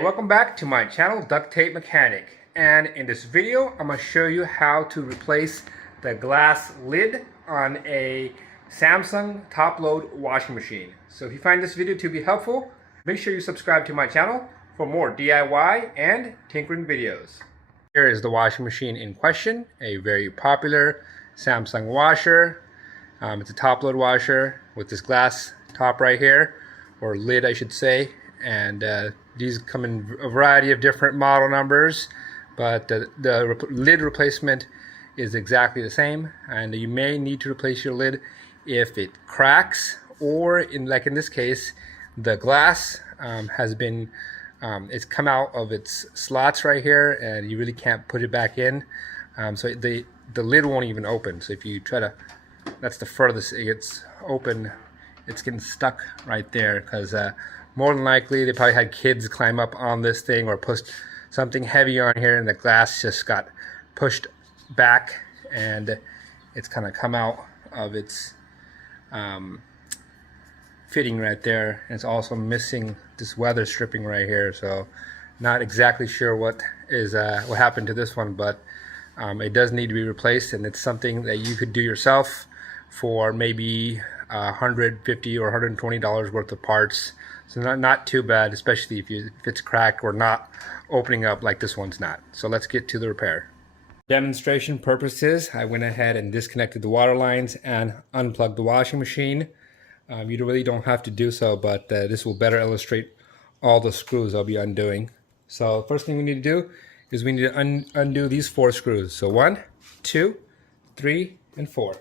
Welcome back to my channel, Duct Tape Mechanic, and in this video I'm going to show you how to replace the glass lid on a Samsung top-load washing machine. So if you find this video to be helpful, make sure you subscribe to my channel for more DIY and tinkering videos. Here is the washing machine in question, a very popular Samsung washer. It's a top-load washer with this glass top right here, or lid I should say, and these come in a variety of different model numbers, but the lid replacement is exactly the same, and you may need to replace your lid if it cracks, or like in this case, the glass has been it's come out of its slots right here and you really can't put it back in, so the lid won't even open. So if you try to, that's the furthest it gets open, it's getting stuck right there, because more than likely they probably had kids climb up on this thing or push something heavy on here and the glass just got pushed back and it's kind of come out of its fitting right there. And it's also missing this weather stripping right here, so not exactly sure what happened to this one, but it does need to be replaced, and it's something that you could do yourself for maybe $150 or $120 worth of parts. So not too bad, especially if it's cracked or not opening up like this one's not. So let's get to the repair. Demonstration purposes, I went ahead and disconnected the water lines and unplugged the washing machine. You really don't have to do so, but this will better illustrate all the screws I'll be undoing. So first thing we need to do is we need to undo these 4 screws. So 1, 2, 3, and 4.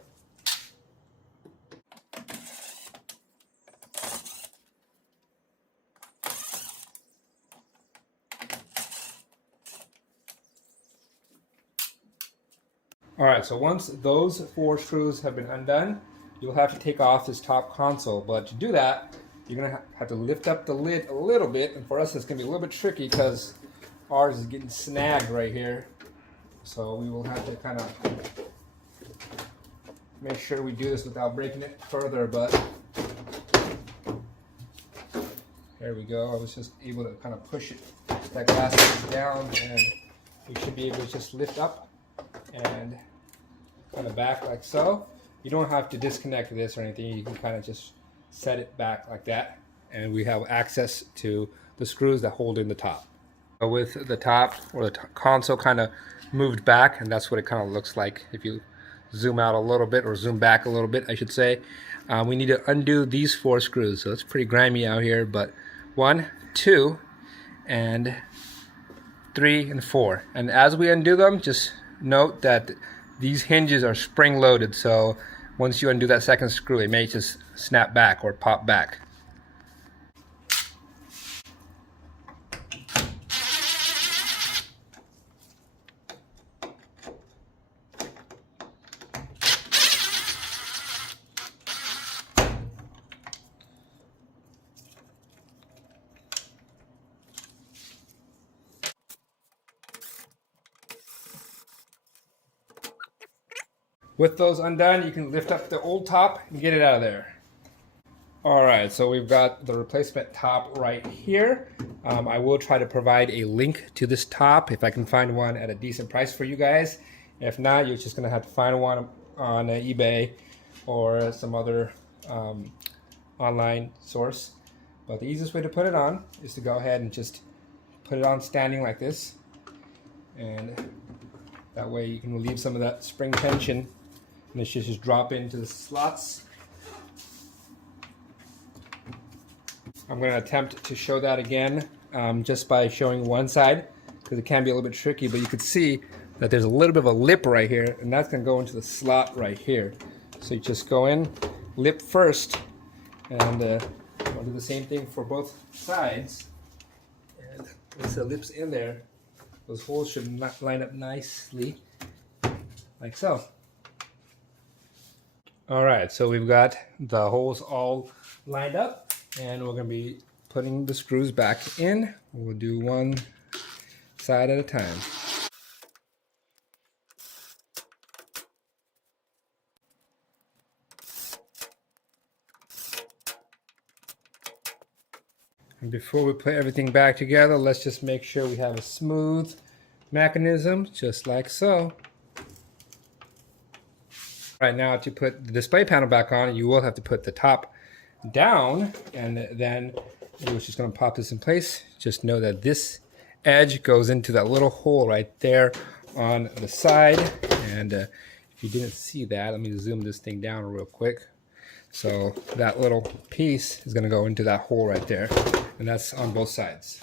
Alright, so once those 4 screws have been undone, you'll have to take off this top console. But to do that, you're going to have to lift up the lid a little bit, and for us it's going to be a little bit tricky because ours is getting snagged right here. So we will have to kind of make sure we do this without breaking it further, but there we go. I was just able to kind of push it, that glass down, and we should be able to just lift up and kind of back like so. You don't have to disconnect this or anything. You can kind of just set it back like that, and we have access to the screws that hold in the top. With the top or the console kind of moved back, and that's what it kind of looks like if you zoom out a little bit, or zoom back a little bit I should say. We need to undo these 4 screws, so it's pretty grimy out here, but 1, 2, and 3, and 4. And as we undo them, just note that these hinges are spring loaded, so once you undo that second screw it may just snap back or pop back. With those undone, you can lift up the old top and get it out of there. Alright, so we've got the replacement top right here. I will try to provide a link to this top if I can find one at a decent price for you guys. If not, you're just going to have to find one on eBay or some other online source. But the easiest way to put it on is to go ahead and just put it on standing like this. And that way you can relieve some of that spring tension. And it should just drop into the slots. I'm going to attempt to show that again just by showing one side, because it can be a little bit tricky, but you can see that there's a little bit of a lip right here, and that's going to go into the slot right here. So you just go in, lip first, and I'll do the same thing for both sides. And once the lip's in there, those holes should line up nicely, like so. Alright, so we've got the holes all lined up, and we're going to be putting the screws back in. We'll do one side at a time. And before we put everything back together, let's just make sure we have a smooth mechanism, just like so. Right now, to put the display panel back on, you will have to put the top down, and then we're just going to pop this in place. Just know that this edge goes into that little hole right there on the side. And if you didn't see that, let me zoom this thing down real quick. So that little piece is going to go into that hole right there, and that's on both sides.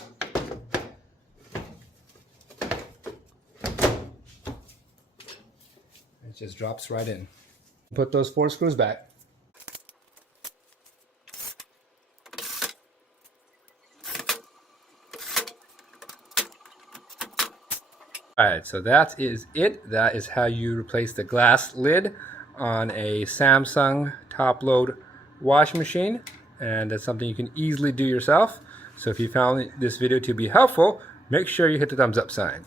It just drops right in. Put those 4 screws back. Alright, so that is it. That is how you replace the glass lid on a Samsung top-load washing machine. And that's something you can easily do yourself. So if you found this video to be helpful, make sure you hit the thumbs up sign.